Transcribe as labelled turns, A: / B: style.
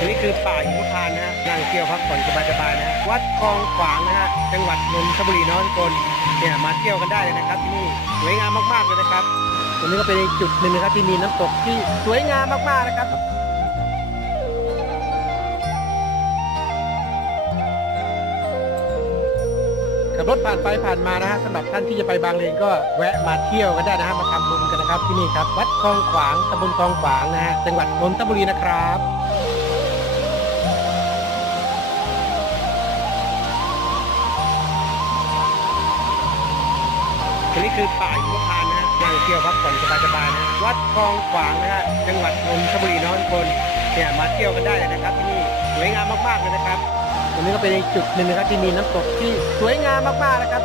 A: อันนี้คือป่าหิมพานต์นะฮะนั่งเที่ยวพักผ่อนสบายๆนะฮะวัดคลองขวางนะฮะจังหวัดนนทบุรีนอนกลเนี่ยมาเที่ยวกันได้เลยนะครับที่นี่สวยงามมากๆเลยนะครับตรงนี้ก็เป็นอีกจุดหนึ่งนะครับที่มีน้ำตกที่สวยงามมากๆนะครับขับรถผ่านไปผ่านมานะฮะสำหรับท่านที่จะไปบางเลนก็แวะมาเที่ยวกันได้นะฮะมาทำบุญกันนะครับที่นี่ครับ วัดคลองขวางตำบลคลองขวางนะฮะจังหวัดนนทบุรีนะครับ อันนี้คือป่าหิมพานต์นะฮะนั่งเที่ยวพักผ่อนสบายๆนะฮะวัดคลองขวางนะฮะจังหวัดนนทบุรีนองคนเนี่ยมาเที่ยวกันได้เลยนะครับที่นี่สวยงามมากๆเลยนะครับตรงนี้ก็เป็นอีกจุดหนึ่งนะครับที่มีน้ำตกที่สวยงามมากๆนะครับ